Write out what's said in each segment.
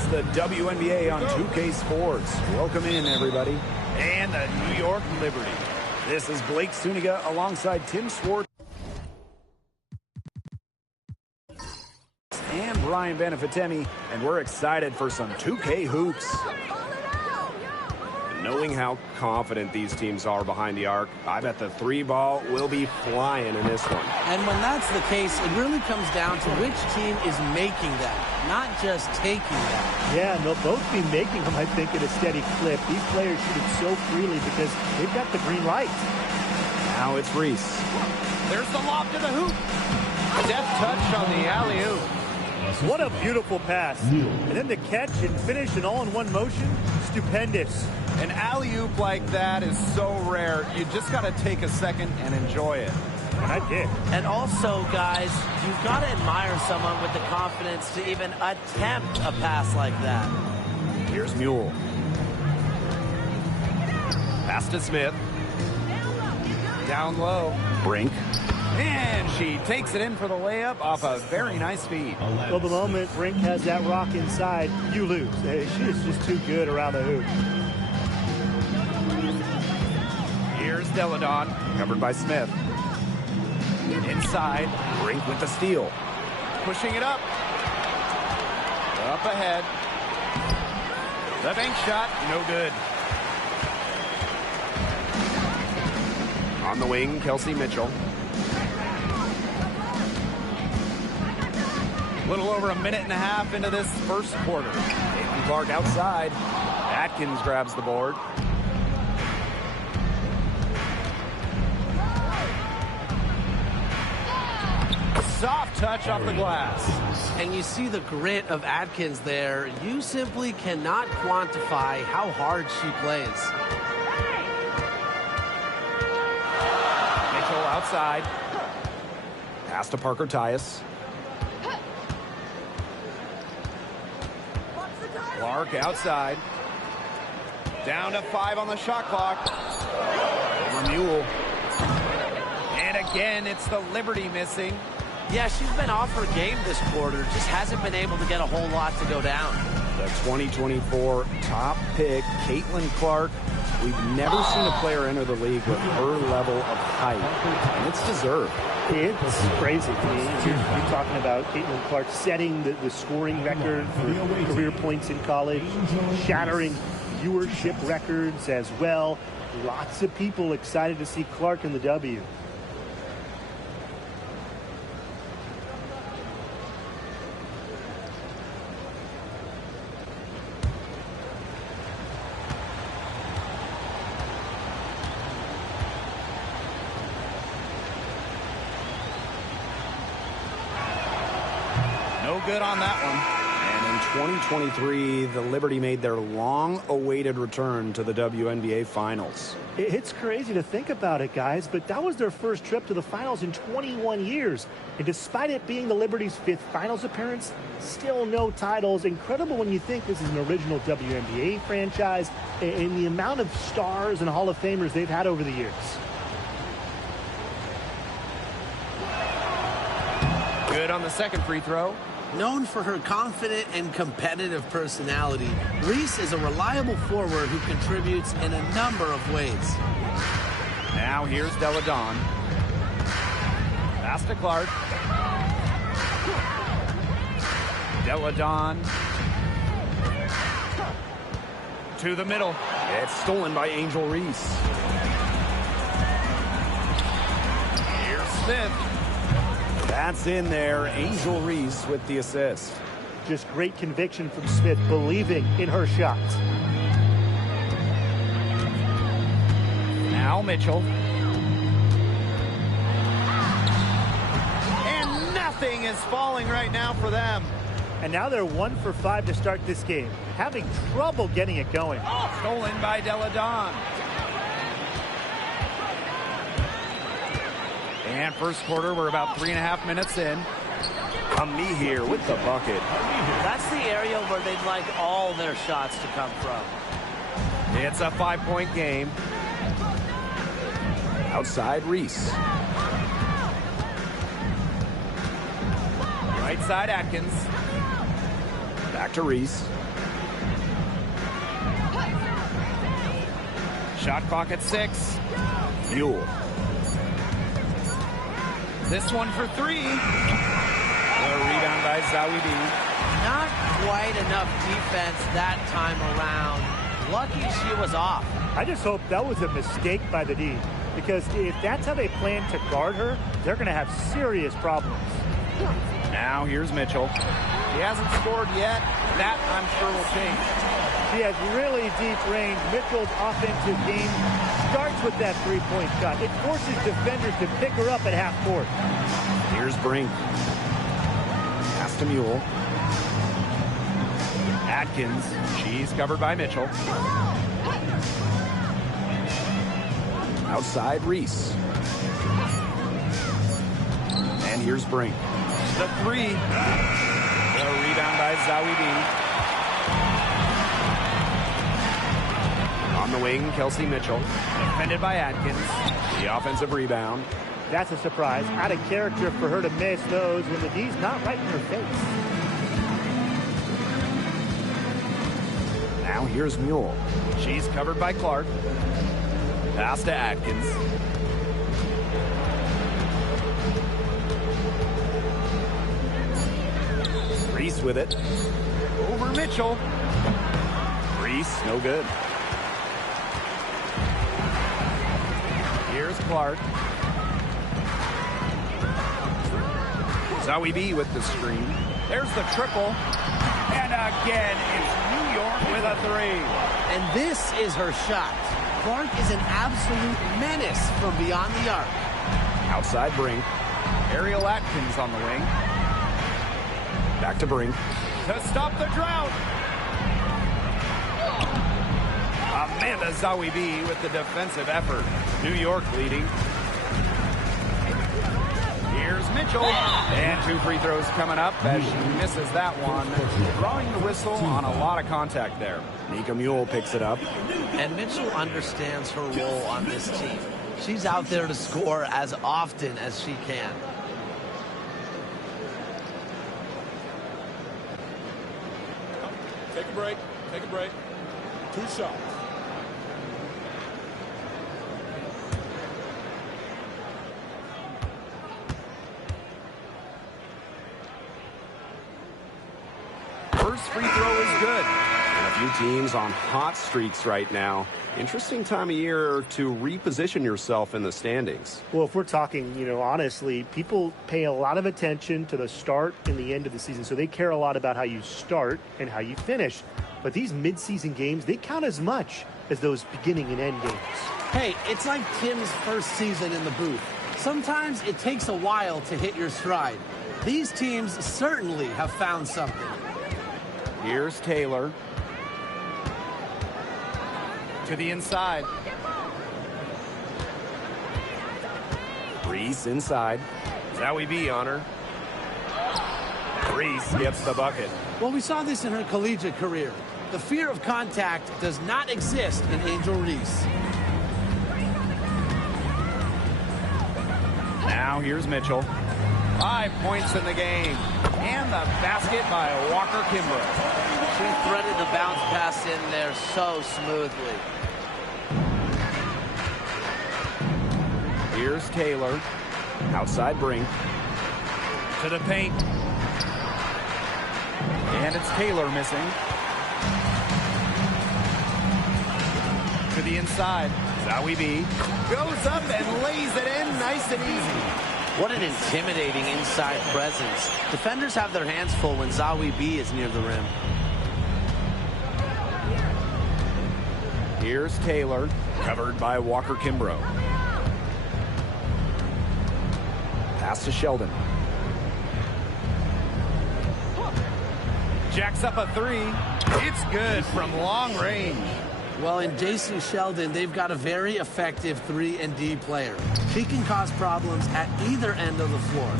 It's the WNBA on 2K Sports. Welcome in, everybody. And the New York Liberty. This is Blake Suniga alongside Tim Swartz and Brian Benefitemi, and we're excited for some 2K hoops. Knowing how confident these teams are behind the arc, I bet the three ball will be flying in this one. And when that's the case, it really comes down to which team is making them, not just taking them. Yeah, and they'll both be making them, I think, at a steady clip. These players shoot it so freely because they've got the green light. Now it's Reese. There's the lob to the hoop. Deft touch on the alley-oop. What a beautiful pass. And then the catch and finish in all-in-one motion, stupendous. An alley-oop like that is so rare. You just got to take a second and enjoy it. And I did. And also, guys, you've got to admire someone with the confidence to even attempt a pass like that. Here's Mule. Pass to Smith. Down low. Brink. And she takes it in for the layup off a very nice feed. Well, the moment Brink has that rock inside, you lose. She is just too good around the hoop. Here's Deladon. Covered by Smith. Inside. Brink with the steal. Pushing it up. Up ahead. The bank shot, no good. On the wing, Kelsey Mitchell. A little over a minute and a half into this first quarter. Caitlin Clark outside. Atkins grabs the board. Soft touch off the glass. And you see the grit of Atkins there. You simply cannot quantify how hard she plays. Mitchell outside. Pass to Parker Tyus. Clark outside. Down to 5 on the shot clock. Over Mule. And again, it's the Liberty missing. Yeah, she's been off her game this quarter. Just hasn't been able to get a whole lot to go down. The 2024 top pick, Caitlin Clark. We've never seen a player enter the league with her level of height, and it's deserved. It's crazy to me. You're talking about Caitlin Clark setting the scoring record for career points in college, shattering viewership records as well. Lots of people excited to see Clark in the W. No good on that one. And in 2023, the Liberty made their long-awaited return to the WNBA Finals. It's crazy to think about it, guys, but that was their first trip to the finals in 21 years. And despite it being the Liberty's 5th finals appearance, still no titles. Incredible when you think this is an original WNBA franchise and the amount of stars and Hall of Famers they've had over the years. Good on the second free throw. Known for her confident and competitive personality, Reese is a reliable forward who contributes in a number of ways. Now here's Deladon. Pass to Clark. Deladon. To the middle. It's stolen by Angel Reese. Here's Smith. That's in there. Angel Reese with the assist. Just great conviction from Smith, believing in her shot. Now Mitchell. And nothing is falling right now for them. And now they're 1 for 5 to start this game. Having trouble getting it going. Stolen by Deladon. And first quarter, we're about 3.5 minutes in. Ami here with the bucket. That's the area where they'd like all their shots to come from. It's a 5-point game. Outside Reese. Right side Atkins. Back Back to Reese. Shot clock at 6. Mule. This one for 3. A rebound by Zawi B. Not quite enough defense that time around. Lucky she was off. I just hope that was a mistake by the D, because if that's how they plan to guard her, they're going to have serious problems. Now here's Mitchell. He hasn't scored yet. That, I'm sure, will change. She has really deep range. Mitchell's offensive game starts with that three-point shot. It forces defenders to pick her up at half court. Here's Brink. Pass to Mule. Atkins. She's covered by Mitchell. Outside Reese. And here's Brink. The 3. The rebound by Zawi B. On the wing, Kelsey Mitchell. Defended by Atkins. The offensive rebound. That's a surprise. Out of character for her to miss those when the D's not right in her face. Now here's Mule. She's covered by Clark. Pass to Atkins. Reese with it. Over Mitchell. Reese, no good. Here's Clark. Zawi B with the screen. There's the triple. And again, it's New York with a 3. And this is her shot. Clark is an absolute menace from beyond the arc. Outside Brink. Ariel Atkins on the wing. Back to Brink. To stop the drought. Amanda Zawi B with the defensive effort. New York leading. Here's Mitchell. And 2 free throws coming up as she misses that one. Drawing the whistle on a lot of contact there. Nika Mule picks it up. And Mitchell understands her role on this team. She's out there to score as often as she can. Take a break. Take a break. 2 shots. First free throw is good. And a few teams on hot streaks right now. Interesting time of year to reposition yourself in the standings. Well, if we're talking, honestly, people pay a lot of attention to the start and the end of the season. So they care a lot about how you start and how you finish. But these midseason games, they count as much as those beginning and end games. Hey, it's like Tim's first season in the booth. Sometimes it takes a while to hit your stride. These teams certainly have found something. Here's Taylor. To the inside. Reese inside. Zawi B on her. Reese gets the bucket. Well, we saw this in her collegiate career. The fear of contact does not exist in Angel Reese. Now here's Mitchell. 5 points in the game. And the basket by Walker Kimbrough. She threaded the bounce pass in there so smoothly. Here's Taylor. Outside Brink. To the paint. And it's Taylor missing. To the inside. Zawi B goes up and lays it in nice and easy. What an intimidating inside presence. Defenders have their hands full when Zawi B is near the rim. Here's Taylor, covered by Walker Kimbrough. Pass to Sheldon. Jacks up a 3. It's good from long range. Well, in J.C. Sheldon, they've got a very effective 3 and D player. She can cause problems at either end of the floor.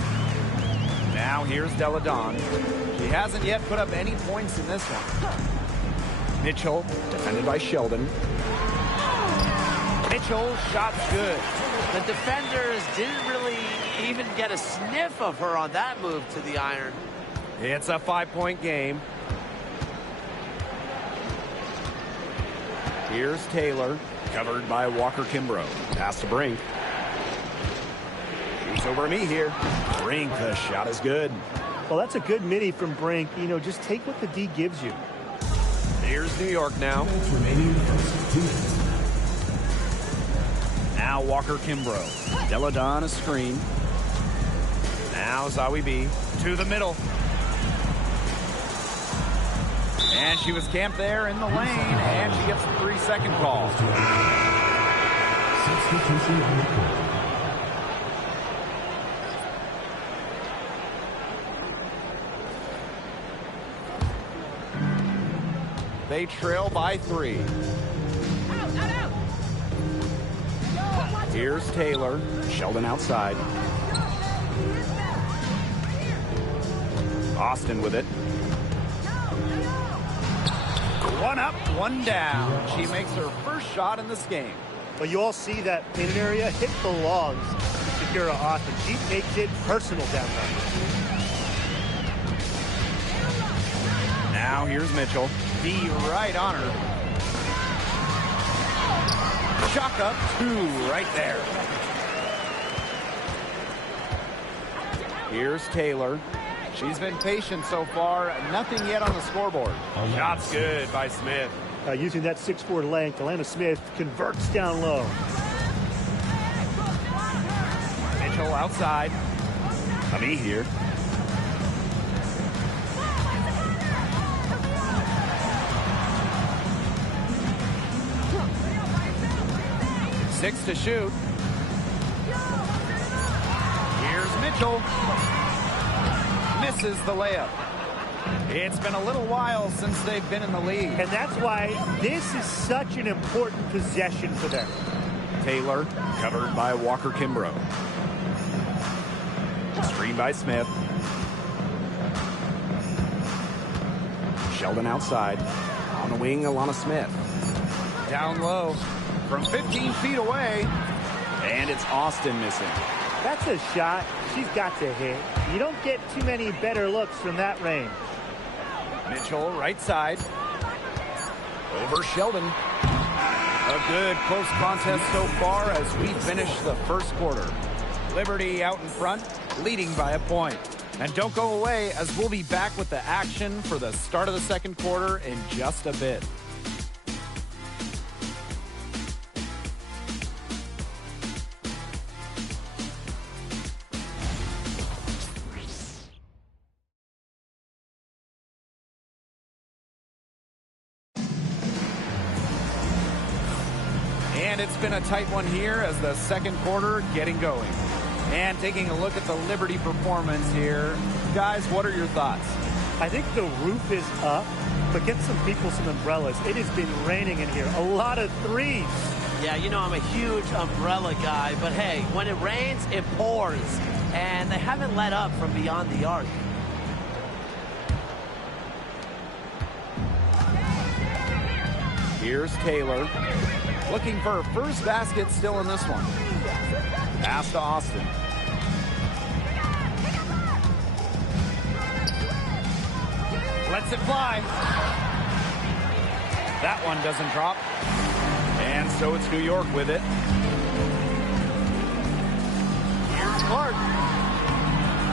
Now here's Deladon. She hasn't yet put up any points in this one. Mitchell, Defended by Sheldon. Mitchell, shot's good. The defenders didn't really even get a sniff of her on that move to the iron. It's a 5-point game. Here's Taylor, covered by Walker Kimbrough. Pass to Brink. Shoots over me here. Brink, the shot is good. Well, that's a good mini from Brink. You know, just take what the D gives you. Here's New York now. Now Walker Kimbrough. Deladon a screen. Now Zawi B to the middle. And she was camped there in the lane, and she gets the 3-second call. Substitution on the court. They trail by 3. Here's Taylor. Sheldon outside. Austin with it. One up, one down. She makes her first shot in this game. Well, you all see that painted area hit the logs. Shakira Austin. She makes it personal down there. Now here's Mitchell. Be right on her. Shock up 2 right there. Here's Taylor. She's been patient so far. Nothing yet on the scoreboard. Shot's good by Smith. Using that 6'4" length, Alana Smith converts down low. Mitchell outside. Ami here. Six to shoot. Here's Mitchell. Misses the layup. It's been a little while since they've been in the league. And that's why this is such an important possession for them. Taylor, covered by Walker Kimbrough. Screen by Smith. Sheldon outside. On the wing, Alana Smith. Down low from 15 feet away. And it's Austin missing. That's a shot she's got to hit. You don't get too many better looks from that range. Mitchell right side. Over Sheldon. A good close contest so far as we finish the first quarter. Liberty out in front, leading by a point. And don't go away, as we'll be back with the action for the start of the second quarter in just a bit. And it's been a tight one here as the second quarter getting going. And taking a look at the Liberty performance here. Guys, what are your thoughts? I think the roof is up, but get some people some umbrellas. It has been raining in here. A lot of threes. Yeah, you know I'm a huge umbrella guy, but hey, when it rains, it pours. And they haven't let up from beyond the arc. Here's Taylor. Looking for her first basket still in this one. Pass to Austin. Lets it fly. That one doesn't drop. And so it's New York with it. Here's Clark.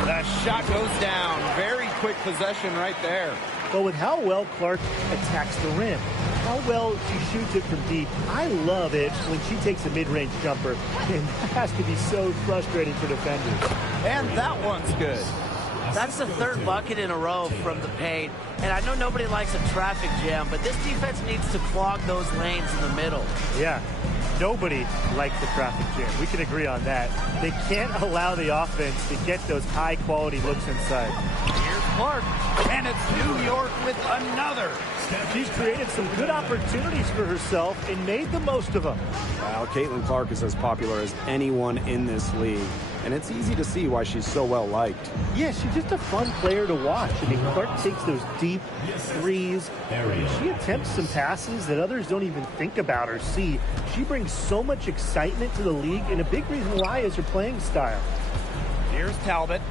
The shot goes down. Very quick possession right there. But with how well Clark attacks the rim, how well she shoots it from deep, I love it when she takes a mid-range jumper. And that has to be so frustrating for defenders. And that one's good. That's the third bucket in a row from the paint. And I know nobody likes a traffic jam, but this defense needs to clog those lanes in the middle. Yeah, nobody likes the traffic jam. We can agree on that. They can't allow the offense to get those high-quality looks inside. Here's Clark, and it's New York with another. She's created some good opportunities for herself and made the most of them. Well, Caitlin Clark is as popular as anyone in this league, and it's easy to see why she's so well liked. Yeah, she's just a fun player to watch. I mean, Clark takes those deep threes. She attempts some passes that others don't even think about or see. She brings so much excitement to the league, and a big reason why is her playing style. Here's Talbot.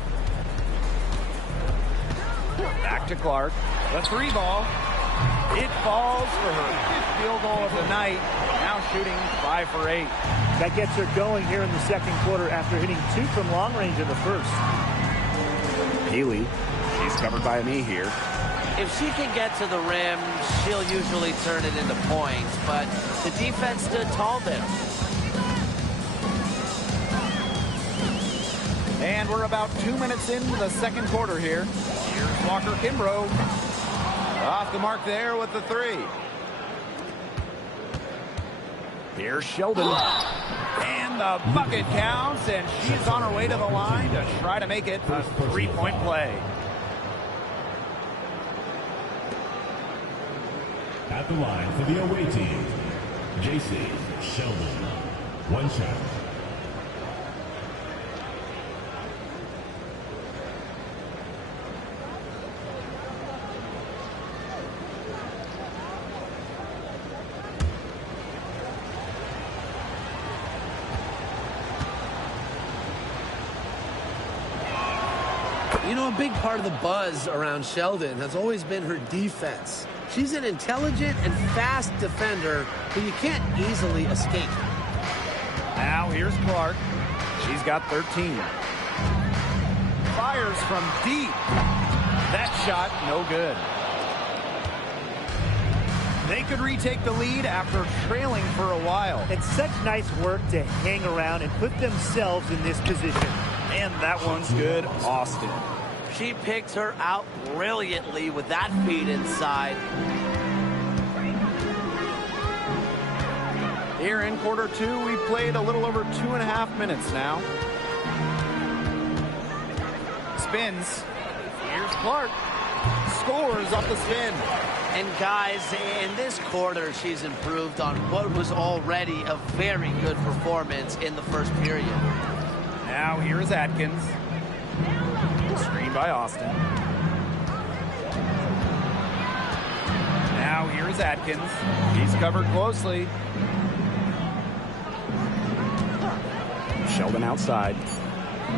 Back to Clark. The three ball. It falls for her fifth field goal of the night. Now shooting 5 for 8. That gets her going here in the second quarter after hitting 2 from long range in the first. Haley, she's covered by a knee here. If she can get to the rim, she'll usually turn it into points, but the defense stood tall there. And we're about 2 minutes into the second quarter here. Here's Walker Kimbrough. Off the mark there with the 3. Here's Sheldon. And the bucket counts, and she's on her way to the line to try to make it a 3-point play. At the line for the away team, JC Sheldon. 1 shot. You know, a big part of the buzz around Sheldon has always been her defense. She's an intelligent and fast defender who you can't easily escape. Now here's Clark. She's got 13. Fires from deep. That shot, no good. They could retake the lead after trailing for a while. And such nice work to hang around and put themselves in this position. And that one's good, Austin. She picked her out brilliantly with that feed inside. Here in quarter 2, we've played a little over 2.5 minutes now. Spins. Here's Clark. Scores off the spin. And guys, in this quarter, she's improved on what was already a very good performance in the first period. Now here is Atkins. Screen by Austin. Now here is Atkins. He's covered closely. Sheldon outside.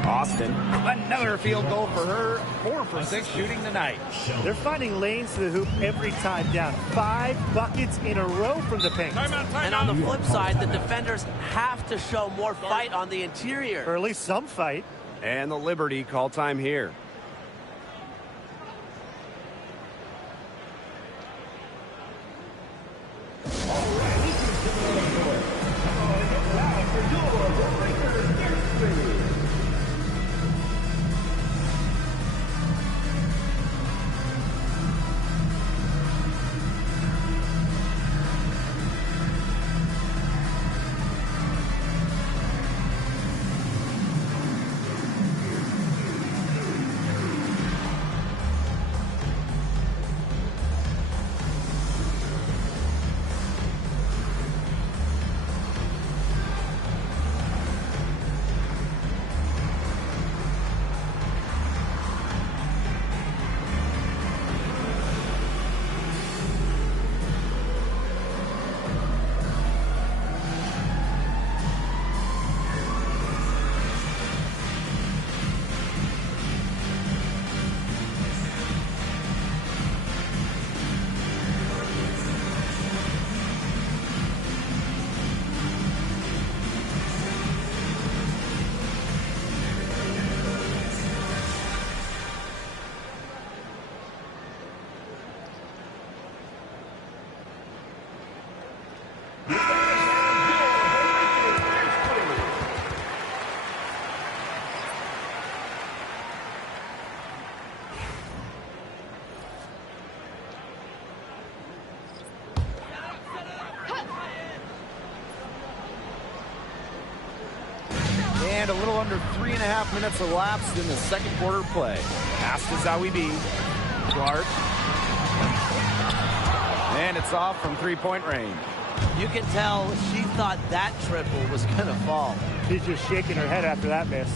Austin. Another field goal for her. 4 for 6 shooting tonight. They're finding lanes to the hoop every time down. 5 buckets in a row from the paint. And on the flip side, the defenders have to show more fight on the interior. Or at least some fight. And the Liberty call time here. And a little under 3.5 minutes elapsed in the second quarter play. Pass to Zawi B. Clark. And it's off from 3-point range. You can tell she thought that triple was going to fall. She's just shaking her head after that miss.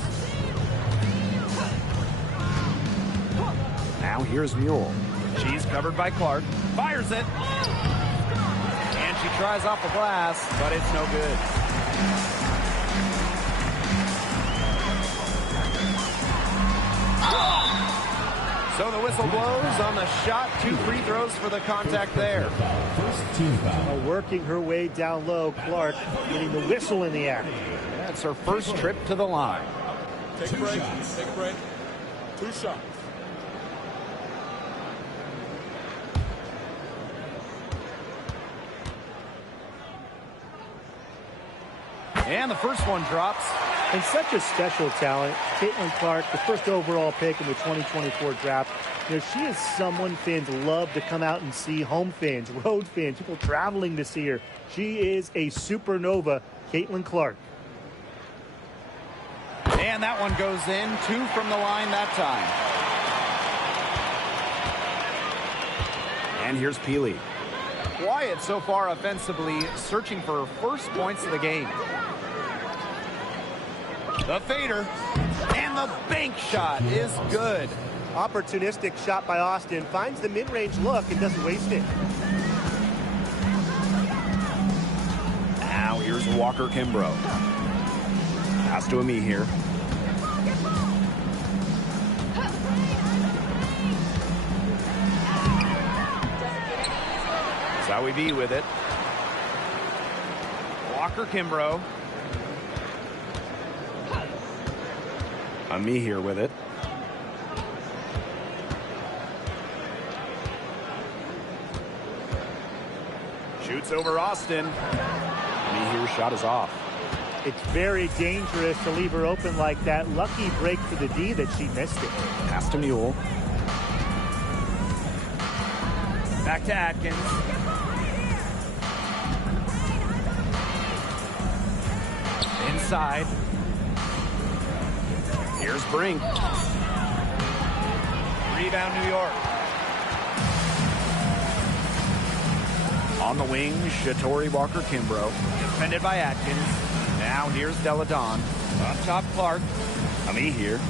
Now here's Mule. She's covered by Clark. Fires it. And she tries off the glass, but it's no good. So the whistle blows on the shot. 2 free throws for the contact there. First team foul. Working her way down low, Clark getting the whistle in the act. That's her first trip to the line. Take a break. Take a break. 2 shots. And the first one drops. And such a special talent. Caitlin Clark, the first overall pick in the 2024 draft. You know, she is someone fans love to come out and see. Home fans, road fans, people traveling to see her. She is a supernova, Caitlin Clark. And that one goes in. 2 from the line that time. And here's Peely. Quiet so far offensively, searching for her first points of the game. The fader. And the bank shot is good. Opportunistic shot by Austin. Finds the mid-range look and doesn't waste it. Now here's Walker Kimbrough. Pass to Ami here. Zowie B with it. Walker Kimbrough. Ami here with it. Shoots over Austin. Ami here, shot is off. It's very dangerous to leave her open like that. Lucky break for the D that she missed it. Pass to Mule. Back to Atkins. Inside. Here's Brink. Rebound New York. On the wing, Shatori Walker Kimbrough. Defended by Atkins. Now here's Deladon. Up top Clark. Ami here.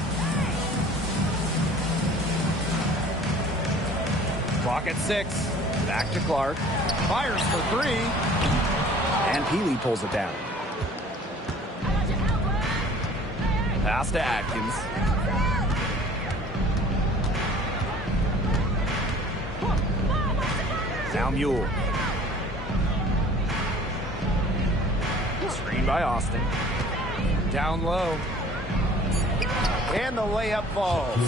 Clock at 6. Back to Clark. Fires for 3. And Peely pulls it down. Pass to Atkins. Now Mule. Screen by Austin. Down low. And the layup falls.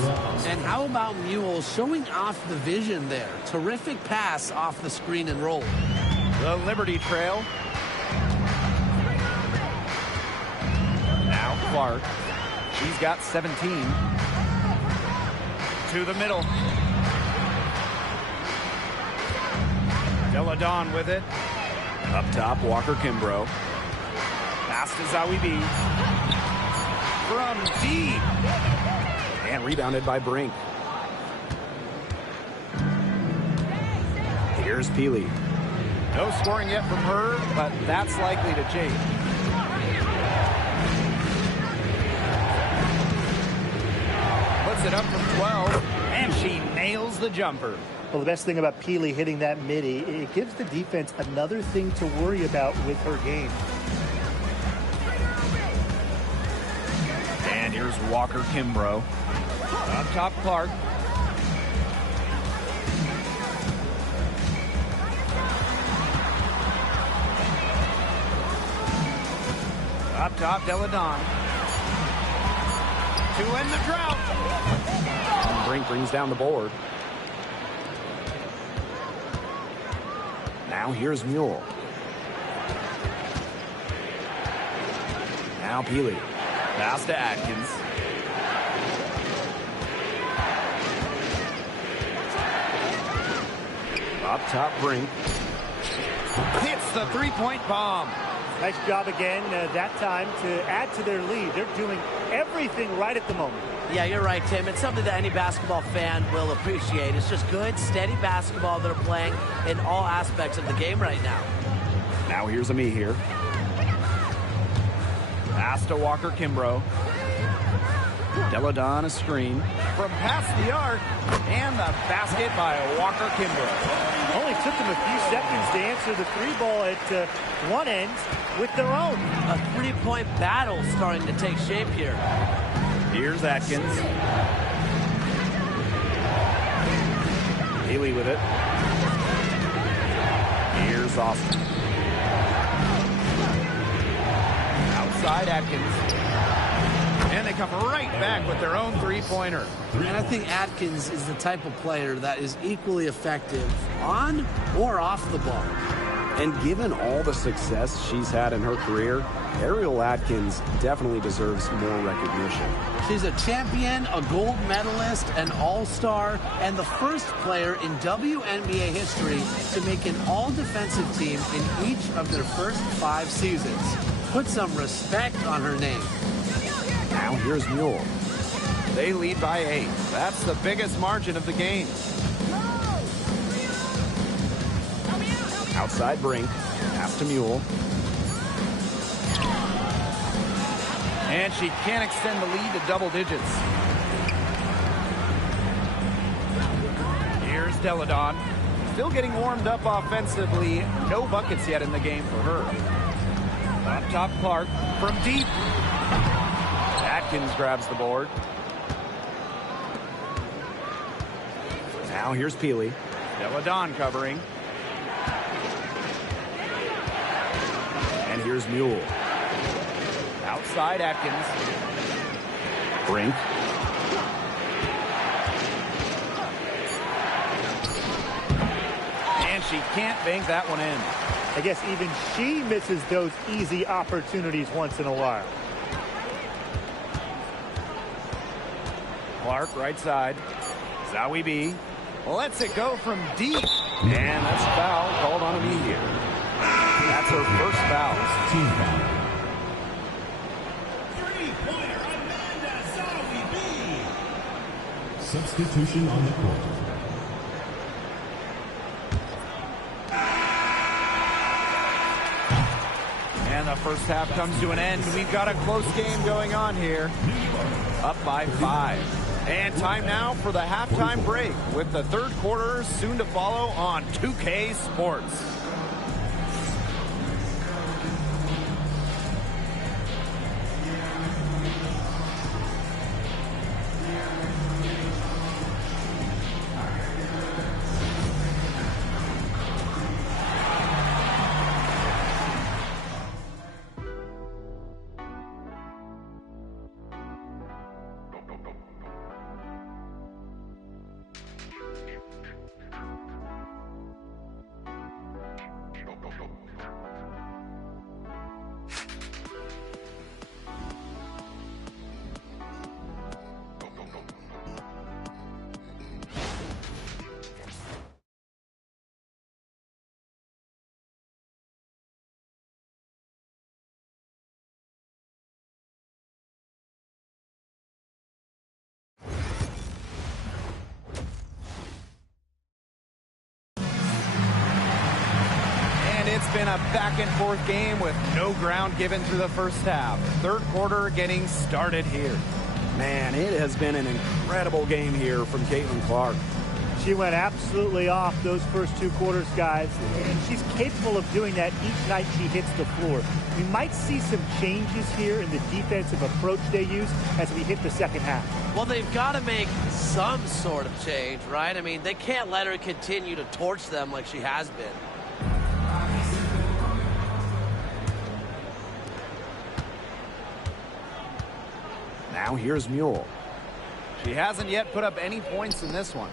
And how about Mule showing off the vision there? Terrific pass off the screen and roll. The Liberty trail. Now Clark. She's got 17. To the middle. Deladon with it. Up top, Walker Kimbrough. Pass to Zowie B. From deep. And rebounded by Brink. Here's Peely. No scoring yet from her, but that's likely to change. Puts it up from 12, and she nails the jumper. Well, the best thing about Peely hitting that midi, it gives the defense another thing to worry about with her game. And here's Walker Kimbrough. Up top, Clark. Up top, Deladon. To end the drought. And Brink brings down the board. Now here's Mule. Now Peely. Pass to Atkins. Up top, Brink. Hits the three-point bomb. Nice job again that time to add to their lead. They're doing everything right at the moment. Yeah, you're right, Tim. It's something that any basketball fan will appreciate. It's just good, steady basketball they're playing in all aspects of the game right now. Now here's Ami here. Pass to Walker Kimbrough. Deladon a screen. From past the arc, and the basket by Walker Kimbrough. Only took them a few seconds to answer the three ball at one end with their own. A three-point battle starting to take shape here. Here's Atkins. Healy with it. Here's Austin. Outside Atkins. And they come right back with their own three-pointer. And I think Atkins is the type of player that is equally effective on or off the ball. And given all the success she's had in her career, Ariel Atkins definitely deserves more recognition. She's a champion, a gold medalist, an all-star, and the first player in WNBA history to make an all-defensive team in each of their first 5 seasons. Put some respect on her name. Now here's Mule. They lead by 8. That's the biggest margin of the game. Outside Brink. Pass to Mule. And she can't extend the lead to double digits. Here's Deladon. Still getting warmed up offensively. No buckets yet in the game for her. Up top, Clark. From deep. Atkins grabs the board. Now here's Peely. Deladon covering. And here's Mule. Outside Atkins. Brink. And she can't bank that one in. I guess even she misses those easy opportunities once in a while. Clark right side. Zowie B lets it go from deep. And that's a foul called on me here. That's her first foul. Team foul. Substitution on the court. And the first half comes to an end. We've got a close game going on here. Up by 5. And time now for the halftime break with the third quarter soon to follow on 2K Sports. It's been a back-and-forth game with no ground given through the first half. Third quarter getting started here. Man, it has been an incredible game here from Caitlin Clark. She went absolutely off those first 2 quarters, guys, and she's capable of doing that each night she hits the floor. We might see some changes here in the defensive approach they use as we hit the second half. Well, they've got to make some sort of change, right? I mean, they can't let her continue to torch them like she has been. Now here's Mule. She hasn't yet put up any points in this one.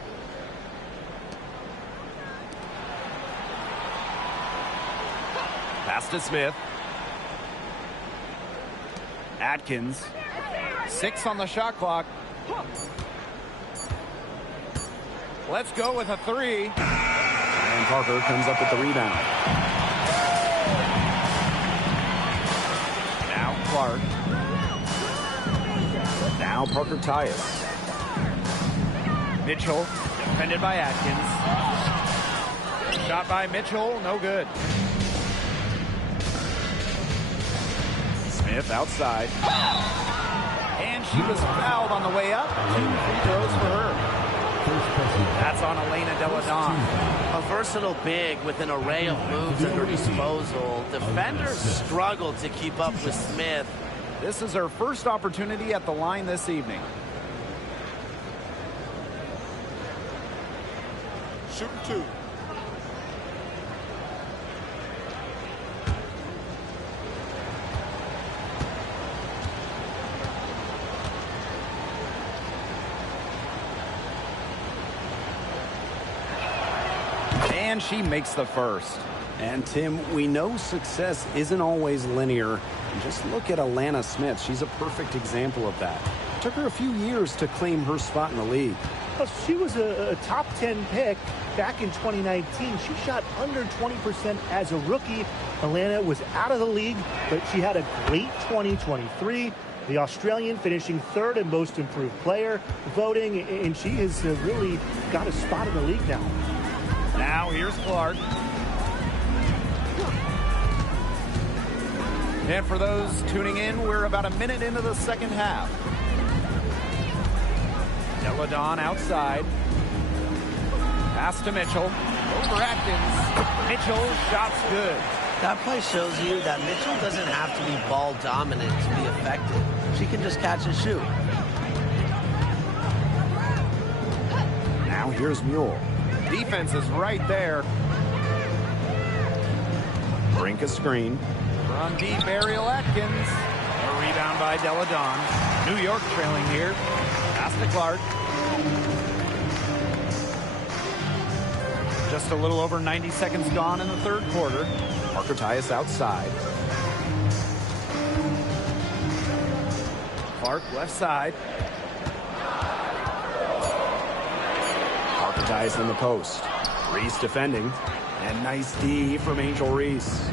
Pass to Smith. Atkins. 6 on the shot clock. Let's go with a 3. And Parker comes up with the rebound. Now Clark. Now Parker Tyus. Mitchell, defended by Atkins. Shot by Mitchell, no good. Smith outside. And she was fouled on the way up. 2 free throws for her. That's on Elena Deladon. A versatile big with an array of moves at her disposal. Defenders struggled to keep up with Smith. This is her first opportunity at the line this evening. Shooting 2. And she makes the first. And Tim, we know success isn't always linear. Just look at Alana Smith. She's a perfect example of that. It took her a few years to claim her spot in the league. Well, she was a top 10 pick back in 2019. She shot under 20% as a rookie. Alana was out of the league, but she had a great 2023. The Australian finishing third in most improved player voting, and she has really got a spot in the league now. Now here's Clark. And for those tuning in, we're about a minute into the second half. Deladon outside. Pass to Mitchell. Over Atkins. Mitchell, shot's good. That play shows you that Mitchell doesn't have to be ball dominant to be effective. She can just catch and shoot. Now here's Mule. Defense is right there. Brink a screen. From deep, Ariel Atkins. A rebound by Deladon. New York trailing here. Pass to Clark. Just a little over 90 seconds gone in the third quarter. Parker Tyus outside. Clark left side. Parker Tyus in the post. Reese defending. And nice D from Angel Reese.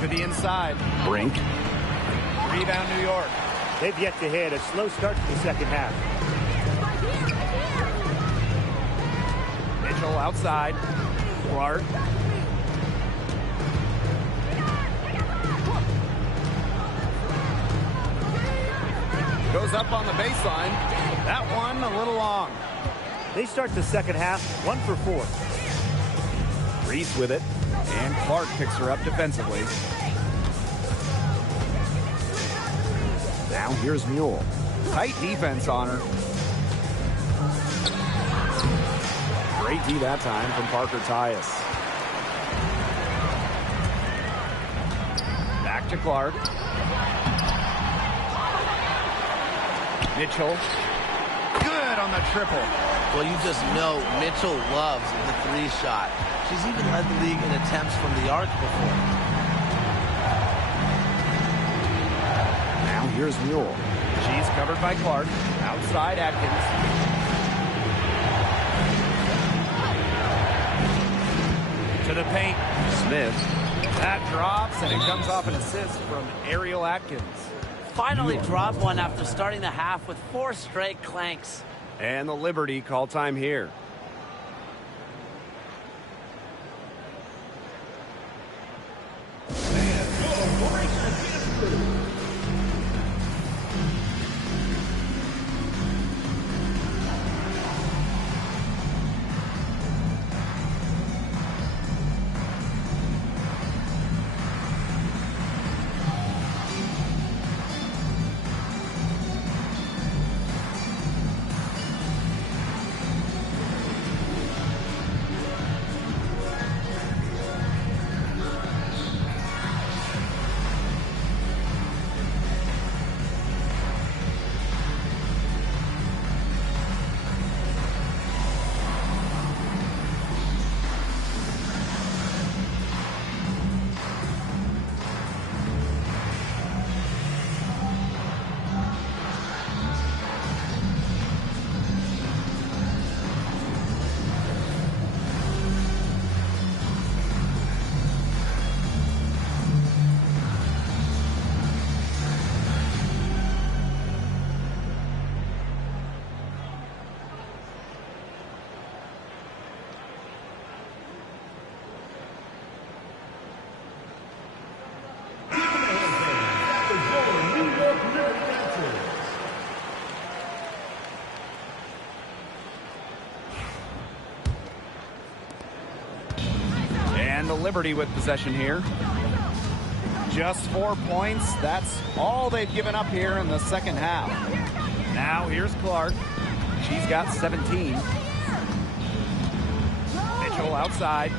To the inside. Brink. Rebound New York. They've yet to hit a slow start to the second half. Mitchell outside. Clark. Goes up on the baseline. That one a little long. They start the second half 1 for 4. Reese with it. And Clark picks her up defensively. Now here's Mule. Tight defense on her. Great D that time from Parker Tyus. Back to Clark. Mitchell. Good on the triple. Well, you just know Mitchell loves the 3-shot. She's even led the league in attempts from the arc before. Now here's Mule. She's covered by Clark. Outside Atkins. To the paint. Smith. That drops, and it comes off an assist from Ariel Atkins. Finally dropped one after starting the half with 4 straight clanks. And the Liberty call time here. And the Liberty with possession here. Just 4 points. That's all they've given up here in the second half. Now here's Clark. She's got 17. Mitchell outside.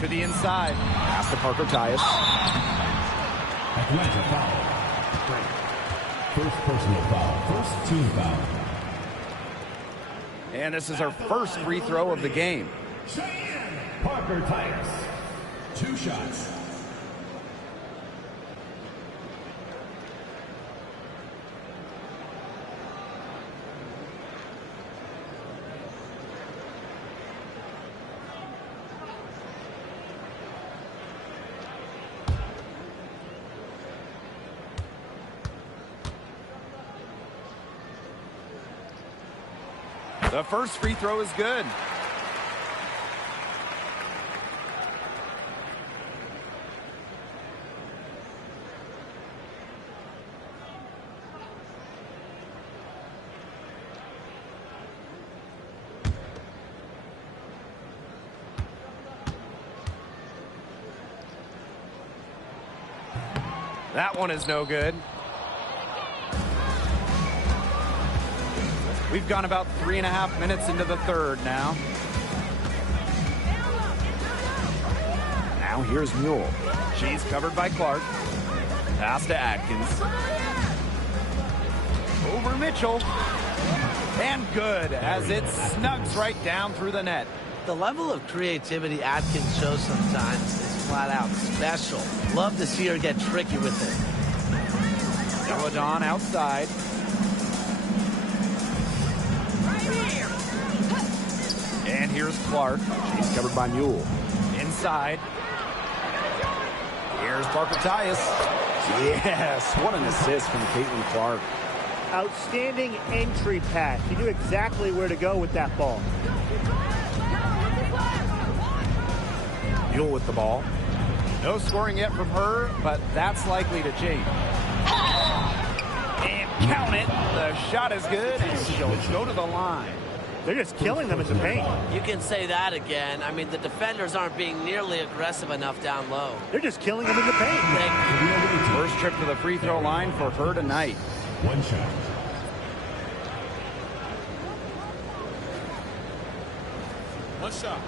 To the inside. Pass to Parker Tyus. Atlanta foul. First personal foul. First team foul. And this is our first free throw of the game. Parker Tyus. 2 shots. The first free throw is good. That one is no good. We've gone about 3.5 minutes into the third now. Now here's Mule. She's covered by Clark. Pass to Atkins. Over Mitchell. And good as it snugs right down through the net. The level of creativity Atkins shows sometimes is flat out special. Love to see her get tricky with it. Celadon outside. And here's Clark. She's covered by Mule. Inside. Here's Parker Tyus. Yes, what an assist from Caitlin Clark. Outstanding entry pass. He knew exactly where to go with that ball. Mule with the ball. No scoring yet from her, but that's likely to change. And count it. The shot is good, and she'll go to the line. They're just killing them in the paint. You can say that again. I mean, the defenders aren't being nearly aggressive enough down low. They're just killing them in the paint. First trip to the free throw line for her tonight. 1 shot. One shot.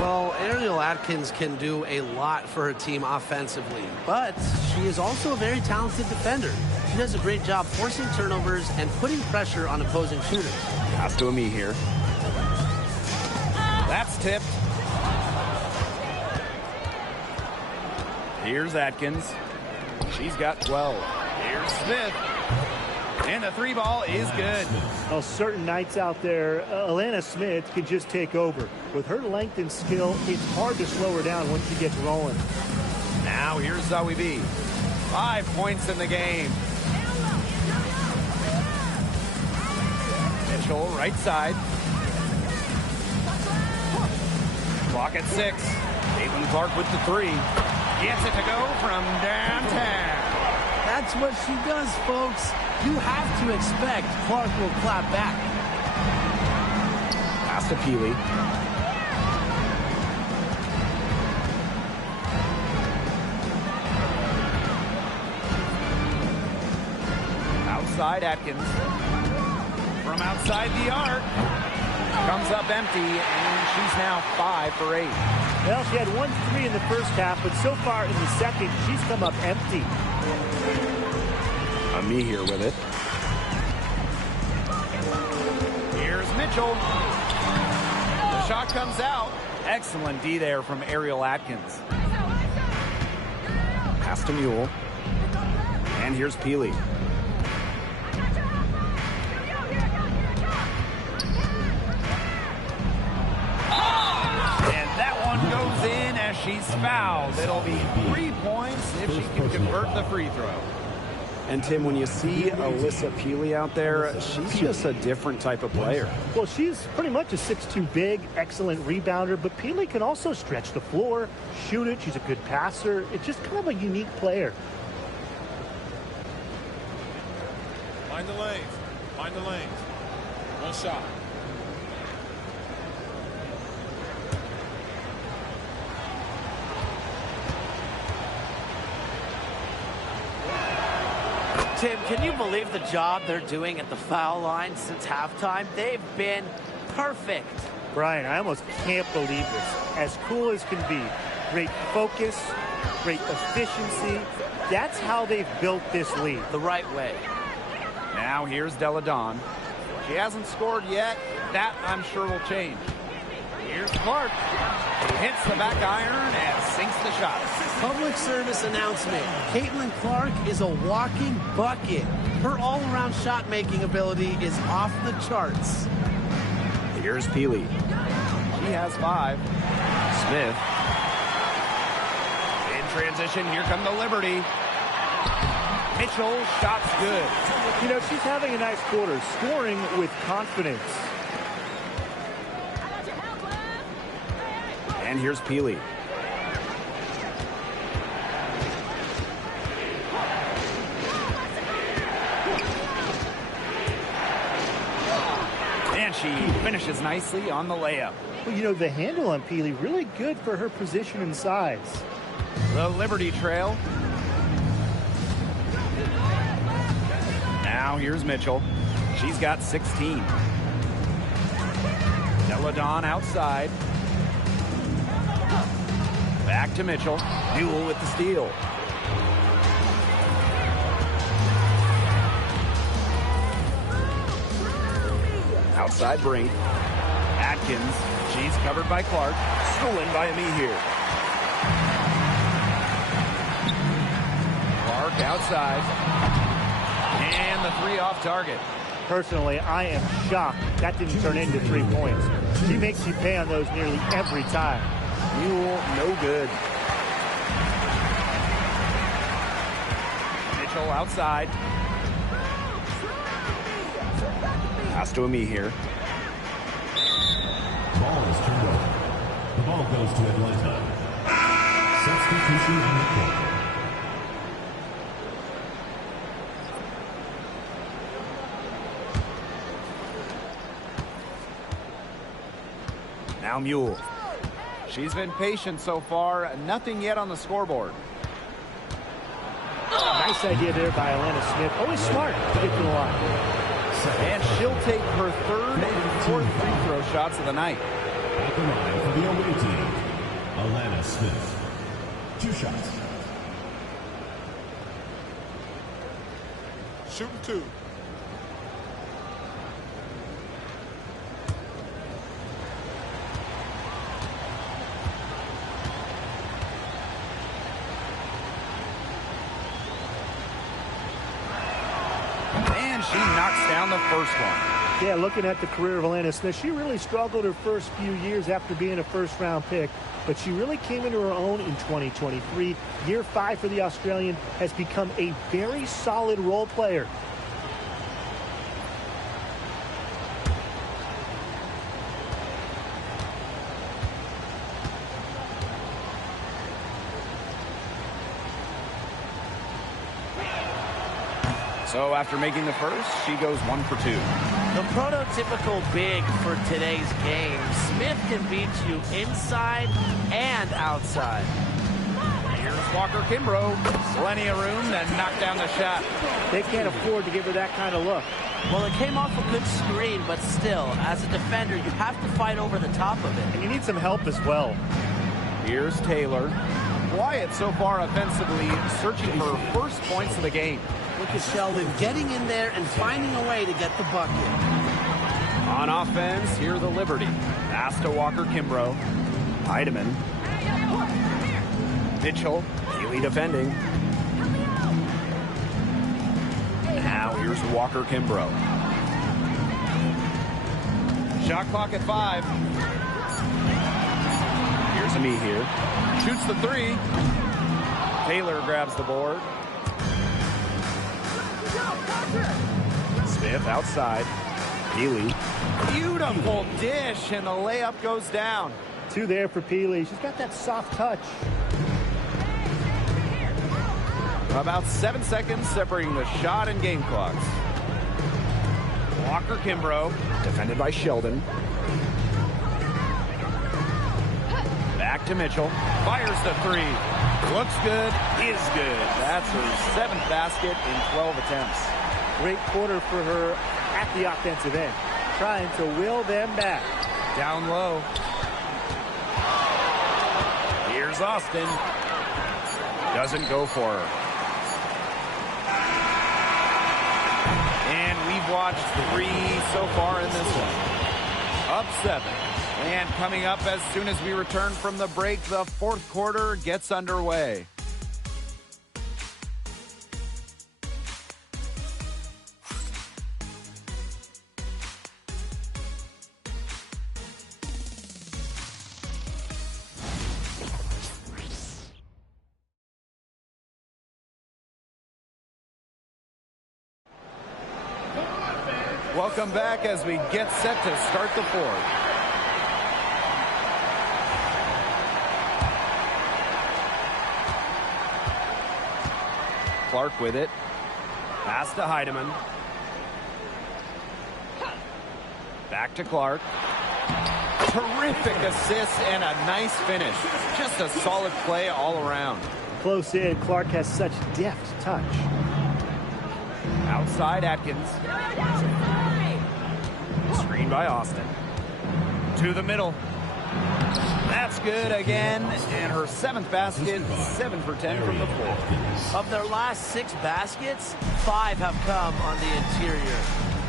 Well, Ariel Atkins can do a lot for her team offensively, but she is also a very talented defender. She does a great job forcing turnovers and putting pressure on opposing shooters. Pass to Ami here. That's tipped. Here's Atkins. She's got 12. Here's Smith. And the 3 ball is good. Well, certain nights out there, Alana Smith can just take over. With her length and skill, it's hard to slow her down once she gets rolling. Now here's Zoe B. 5 points in the game. Mitchell, right side. Clock at 6. Caitlin Clark with the 3. Gets it to go from downtown. That's what she does, folks. You have to expect Clark will clap back. Pass to Peely. Outside Atkins. From outside the arc. Comes up empty, and she's now 5 for 8. Well, she had 1 3 in the first half, but so far in the second, she's come up empty. Ami here with it. Here's Mitchell. The shot comes out. Excellent D there from Ariel Atkins. Pass to Mule. And here's Peely. And that one goes in as she's fouled. It'll be 3 points if she can convert the free throw. And Tim, when you see Alyssa Peely out there, she's just a different type of player. Well, she's pretty much a 6'2" big, excellent rebounder, but Peely can also stretch the floor, shoot it. She's a good passer. It's just kind of a unique player. Find the lanes. Find the lanes. One shot. Tim, can you believe the job they're doing at the foul line since halftime? They've been perfect. Brian, I almost can't believe this. As cool as can be. Great focus, great efficiency. That's how they've built this lead. The right way. Now here's Deladon. She hasn't scored yet. That, I'm sure, will change. Here's Clark. She hits the back iron and sinks the shot. Public service announcement. Caitlin Clark is a walking bucket. Her all-around shot-making ability is off the charts. Here's Peely. She has 5. Smith. In transition, here come the Liberty. Mitchell, shot's good. You know, she's having a nice quarter, scoring with confidence. And here's Peely. And she finishes nicely on the layup. Well, you know, the handle on Peely really good for her position and size. The Liberty trail. Now here's Mitchell. She's got 16. Deladon outside. Back to Mitchell. Newell with the steal. Outside Brink. Atkins. She's covered by Clark. Stolen by me here. Clark outside. And the 3 off target. Personally, I am shocked that didn't turn into 3 points. She makes you pay on those nearly every time. Newell, no good. Mitchell outside. Pass to me here. Ball is turned over. The ball goes to Atlanta. Substitution on the court. Now Mule. She's been patient so far. Nothing yet on the scoreboard. Nice idea there by Atlanta Smith. Always smart to get to the line. And she'll take her 3rd and 4th free throw shots of the night. At the line for the away team, Atlanta Smith. 2 shots. Shooting 2. She knocks down the first one. Yeah, looking at the career of Atlanta Smith, she really struggled her first few years after being a first-round pick, but she really came into her own in 2023. Year 5 for the Australian has become a very solid role player. So after making the first, she goes 1 for 2. The prototypical big for today's game. Smith can beat you inside and outside. Here's Walker Kimbrough. Plenty of room to knock down the shot. They can't afford to give her that kind of look. Well, it came off a good screen, but still, as a defender, you have to fight over the top of it. And you need some help as well. Here's Taylor. Wyatt so far offensively searching for her first points of the game. Look at Sheldon getting in there and finding a way to get the bucket. On offense, here the Liberty. Pass to Walker Kimbrough. Heidemann. Mitchell. Peely defending. Now here's Walker Kimbrough. Shot clock at 5. Here's me here. Shoots the 3. Taylor grabs the board. Smith outside. Peely. Beautiful dish, and the layup goes down. 2 there for Peely. She's got that soft touch. About 7 seconds separating the shot and game clocks. Walker Kimbrough. Defended by Sheldon. Back to Mitchell. Fires the 3. Looks good, is good. That's her 7th basket in 12 attempts. Great quarter for her at the offensive end, trying to will them back. Down low. Here's Austin. Doesn't go for her. And we've watched 3 so far in this one. Up 7. And coming up as soon as we return from the break, the 4th quarter gets underway. Welcome back as we get set to start the 4th. Clark with it. Pass to Heidemann. Back to Clark. Terrific assist and a nice finish. Just a solid play all around. Close in. Clark has such deft touch. Outside Atkins. Screen by Austin. To the middle. That's good again. And her 7th basket, 7 for 10 from the floor. Of their last 6 baskets, 5 have come on the interior.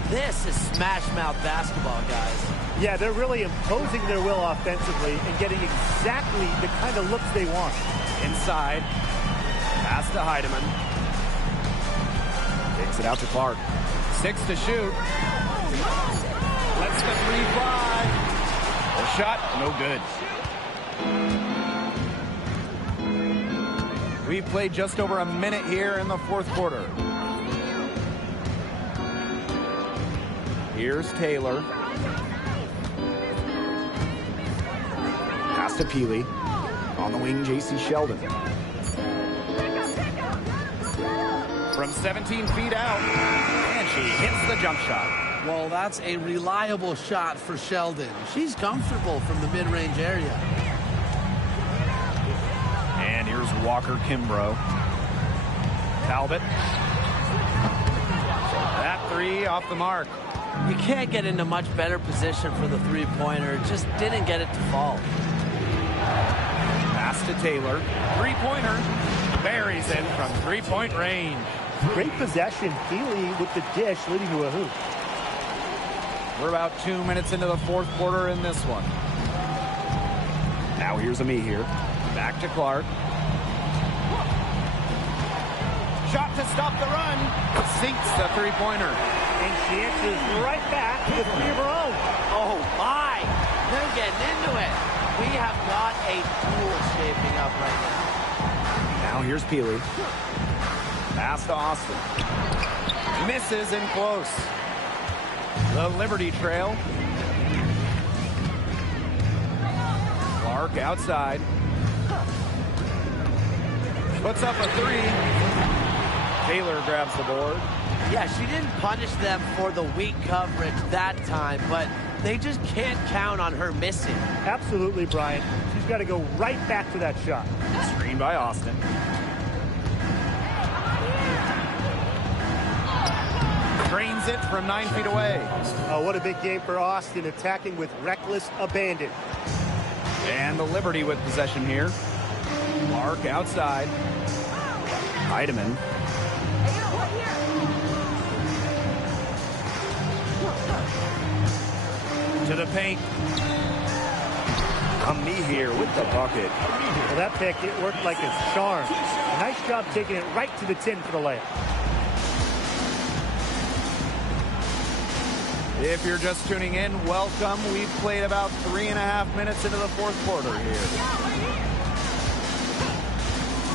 This is smash mouth basketball, guys. Yeah, they're really imposing their will offensively and getting exactly the kind of looks they want. Inside. Pass to Heidemann. Kicks it out to Clark. 6 to shoot. Lets the 3 fly. The shot, no good. We've played just over a minute here in the 4th quarter. Here's Taylor. Pass to Peely. On the wing, J.C. Sheldon. From 17 feet out. And she hits the jump shot. Well, that's a reliable shot for Sheldon. She's comfortable from the mid-range area. And here's Walker Kimbrough. Talbot. That 3 off the mark. You can't get into much better position for the 3-pointer. Just didn't get it to fall. Pass to Taylor. 3-pointer. Buries it from 3-point range. Great possession. Healy with the dish leading to a hoop. We're about 2 minutes into the 4th quarter in this one. Now here's Ami here. Back to Clark. Shot to stop the run. Sinks the 3-pointer. And she answers right back with 3 of her own. Oh, my. They're getting into it. We have got a duel shaping up right now. Now here's Peely. Pass to Austin. Misses in close. The Liberty trail. Clark outside. Puts up a 3. Taylor grabs the board. Yeah, she didn't punish them for the weak coverage that time, but they just can't count on her missing. Absolutely, Brian. She's got to go right back to that shot. Screen by Austin. Drains it from 9 feet away. Oh, what a big game for Austin, attacking with reckless abandon. And the Liberty with possession here. Clark outside. Heidemann. To the paint. Ami here with the bucket. Well, that pick, it worked like a charm. Nice job taking it right to the tin for the layup. If you're just tuning in, welcome. We've played about 3.5 minutes into the 4th quarter here.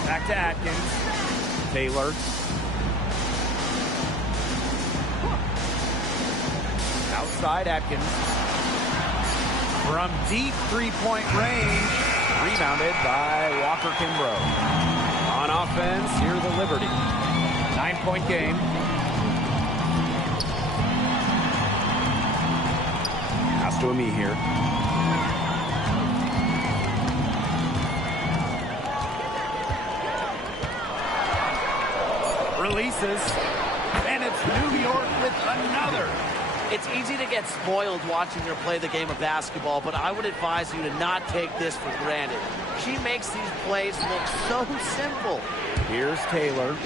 Back to Atkins. Taylor. Outside Atkins. From deep 3-point range. Rebounded by Walker Kimbrough. On offense, here the Liberty. 9-point game. Pass to Ami here. Releases. And it's New York with another. It's easy to get spoiled watching her play the game of basketball, but I would advise you to not take this for granted. She makes these plays look so simple. Here's Taylor.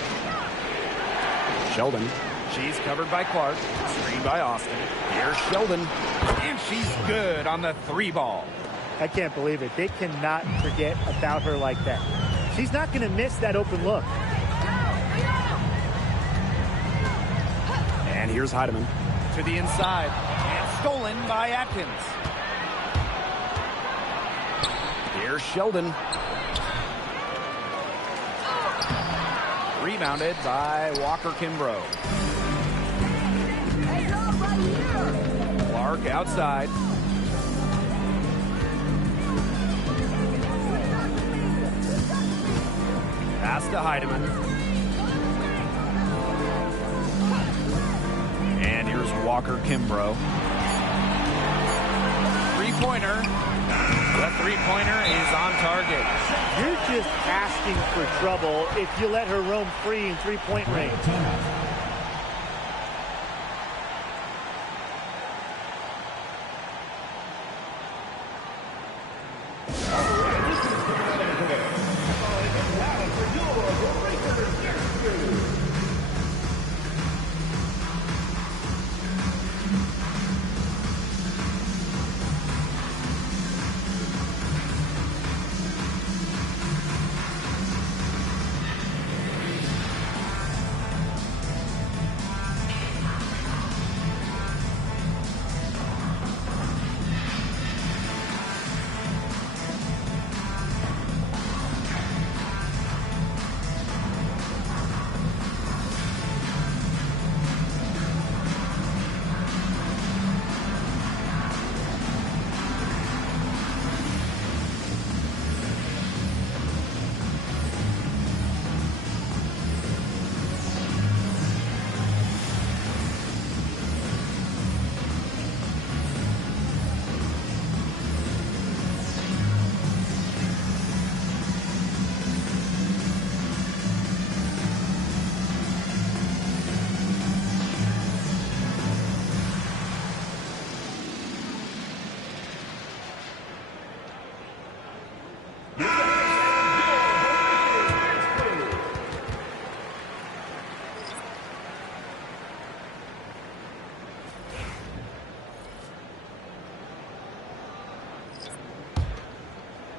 Sheldon. She's covered by Clark. Screen by Austin. Here's Sheldon. And she's good on the 3-ball. I can't believe it. They cannot forget about her like that. She's not going to miss that open look. And here's Heidemann. To the inside. And stolen by Atkins. Here's Sheldon. Rebounded by Walker Kimbrough. Clark outside. Pass to Heidemann. And here's Walker Kimbrough. Three-pointer. The three-pointer is on target. You're just asking for trouble if you let her roam free in three-point range.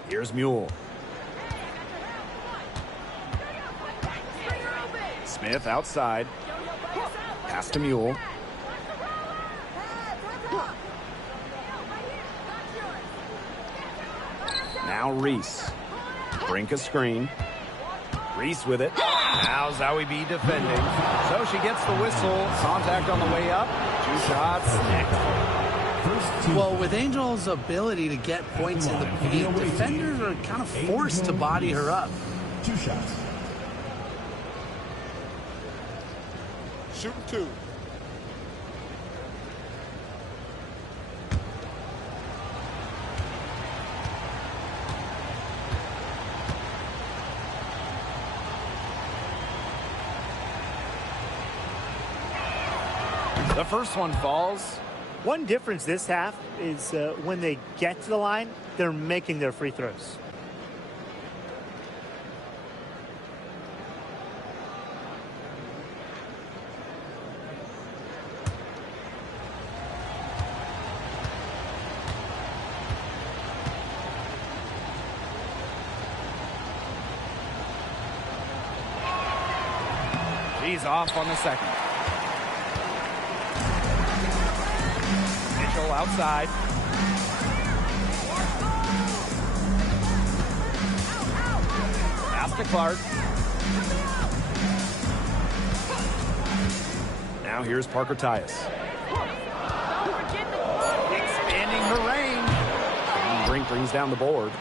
Here's Mule. Smith outside. Pass to Mule. Now Reese. Brink a screen. Reese with it. Now Zowie B defending. So she gets the whistle. Contact on the way up. 2 shots. Well, with Angel's ability to get points in the paint, defenders are kind of forced to body her up. 2 shots. Shooting 2. The first one falls. One difference this half is when they get to the line, they're making their free throws. He's off on the second. Mitchell outside. Pass to Clark. Now here's Parker Tyus. Expanding her range. And Brink brings down the board.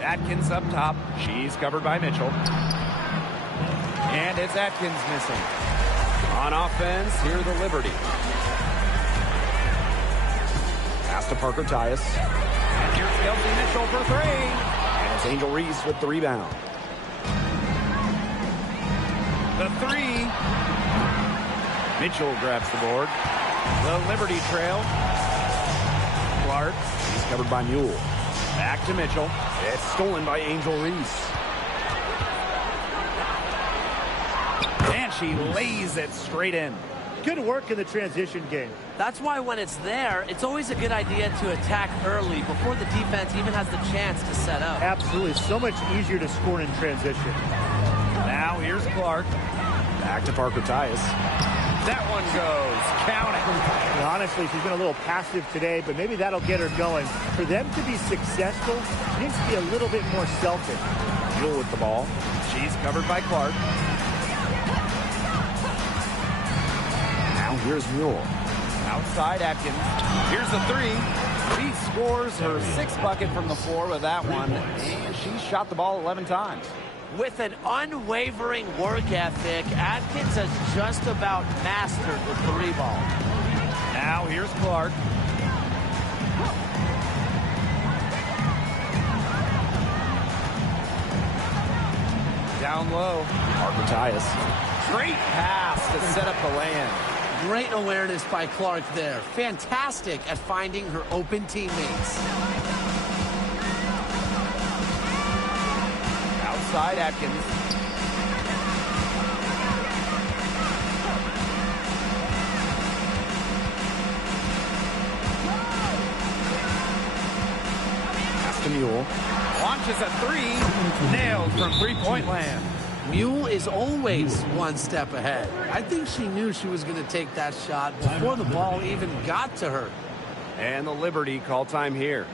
Atkins up top. She's covered by Mitchell. And it's Atkins missing. On offense, here the Liberty. Pass to Parker Tyus. And here's Kelsey Mitchell for 3. And it's Angel Reese with the rebound. The three. Mitchell grabs the board. The Liberty trail. Clark. He's covered by Mule. Back to Mitchell. It's stolen by Angel Reese. And she lays it straight in. Good work in the transition game. That's why when it's there, it's always a good idea to attack early before the defense even has the chance to set up. Absolutely. So much easier to score in transition. Now here's Clark. Back to Parker Tyus. That one goes. Count it. And honestly, she's been a little passive today, but maybe that'll get her going. For them to be successful, she needs to be a little bit more selfish. Mule with the ball. She's covered by Clark. Now here's Mule. Outside Atkins. Here's the three. She scores her sixth bucket from the floor with that one, and she shot the ball 11 times. With an unwavering work ethic, Atkins has just about mastered the three ball. Now here's Clark. Down low. Parker Tyus. Great pass to set up the land. Great awareness by Clark there. Fantastic at finding her open teammates. Outside Atkins. Pass to Mule. Launches a three. Nailed from three-point land. Mule is always one step ahead. I think she knew she was going to take that shot before the ball even got to her. And the Liberty call time here.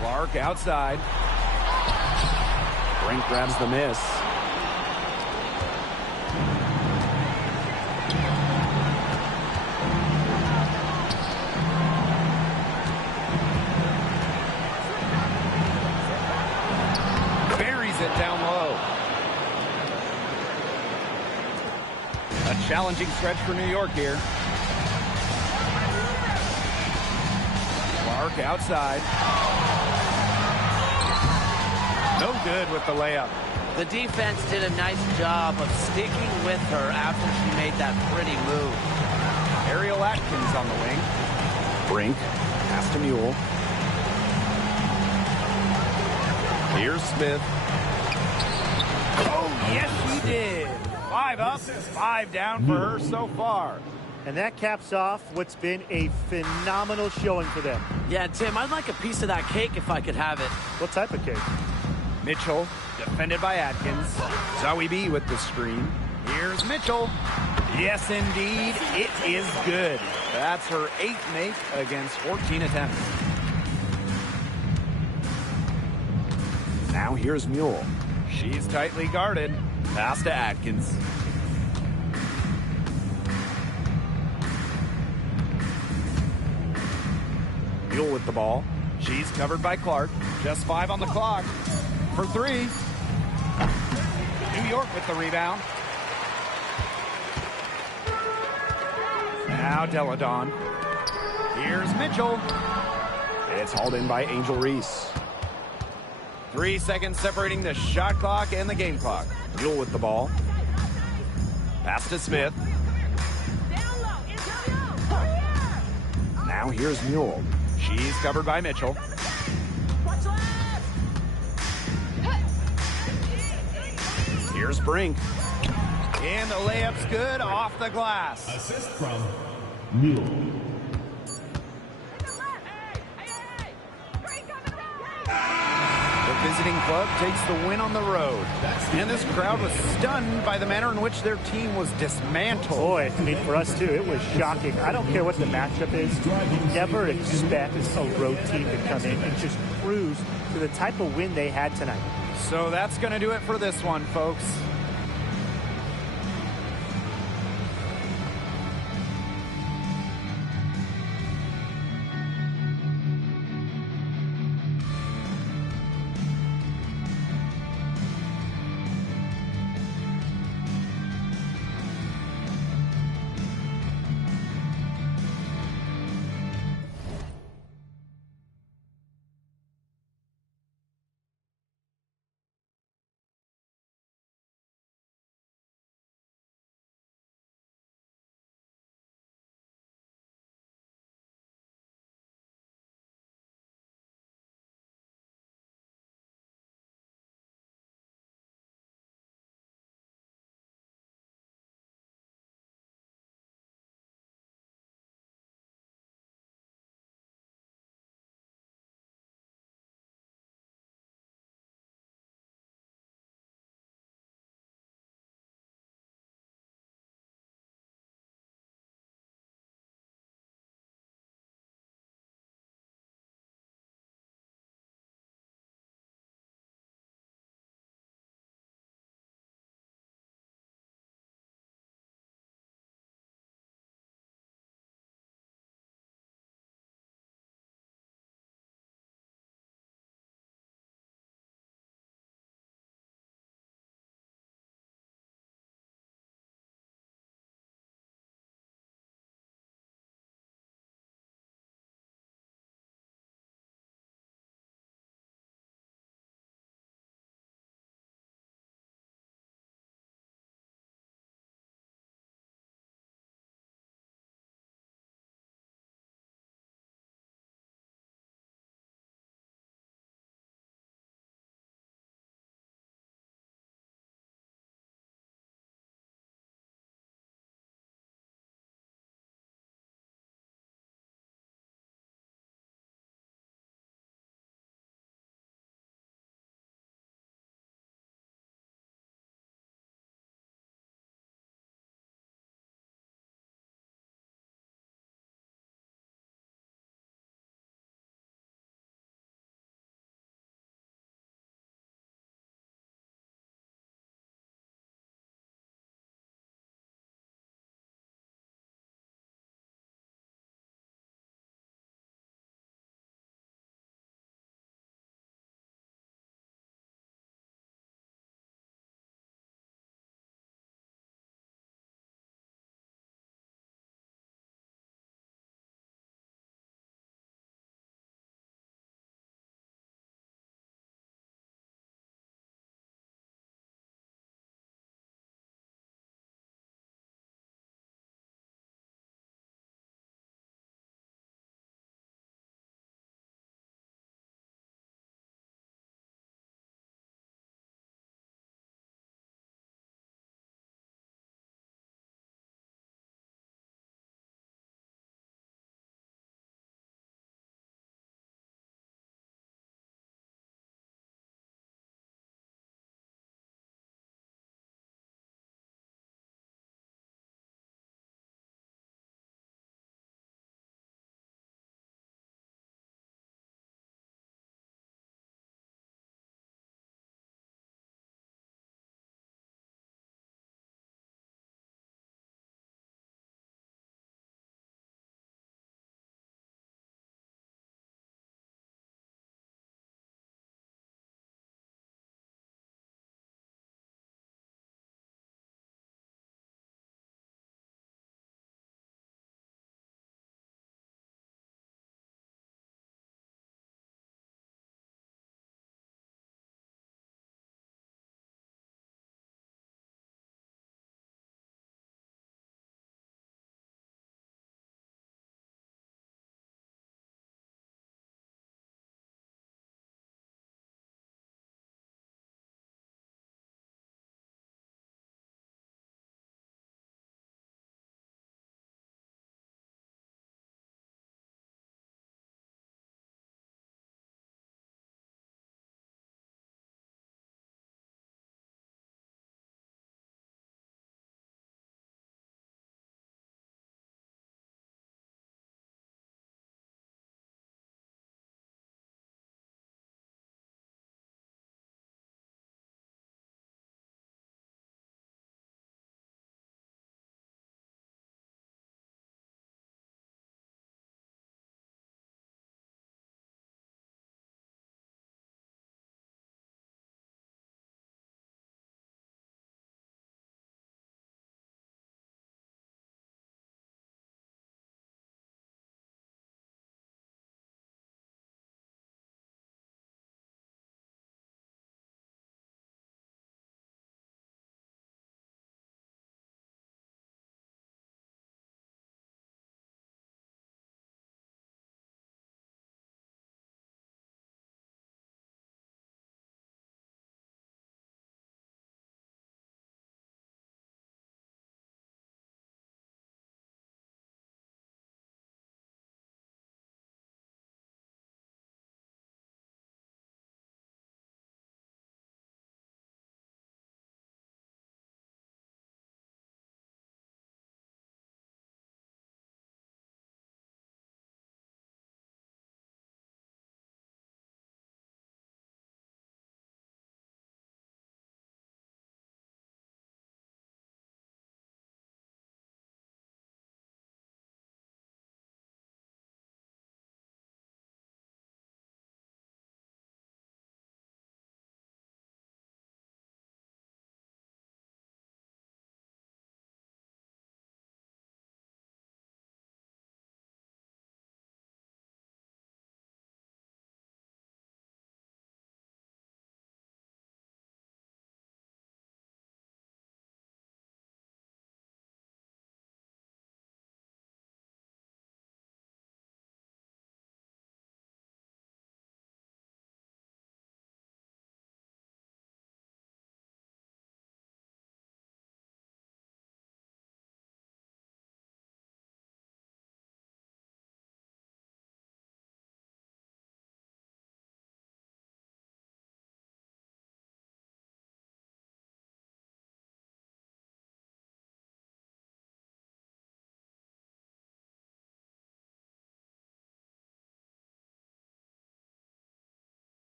Clark outside. Brink grabs the miss. Buries it down low. A challenging stretch for New York here. Clark outside. No good with the layup. The defense did a nice job of sticking with her after she made that pretty move. Ariel Atkins on the wing. Brink. Pass to Mule. Here's Smith. Oh, yes, she did. 5 up, 5 down for her so far. And that caps off what's been a phenomenal showing for them. Yeah, Tim, I'd like a piece of that cake if I could have it. What type of cake? Mitchell, defended by Atkins. Zoe B with the screen. Here's Mitchell. Yes, indeed, it is good. That's her 8th make against 14 attempts. Now here's Mule. She's tightly guarded. Pass to Atkins. Mule with the ball. She's covered by Clark. Just 5 on the clock. For 3. New York with the rebound. Now Deladon. Here's Mitchell. It's hauled in by Angel Reese. 3 seconds separating the shot clock and the game clock. Mule with the ball. Pass to Smith. Now here's Mule. She's covered by Mitchell. Here's Brink. And the layup's good off the glass. Assist from Mule. The visiting club takes the win on the road. And this crowd was stunned by the manner in which their team was dismantled. Boy, I mean, for us too, it was shocking. I don't care what the matchup is. You never expect a road team to come in and just cruise to the type of win they had tonight. So that's going to do it for this one, folks.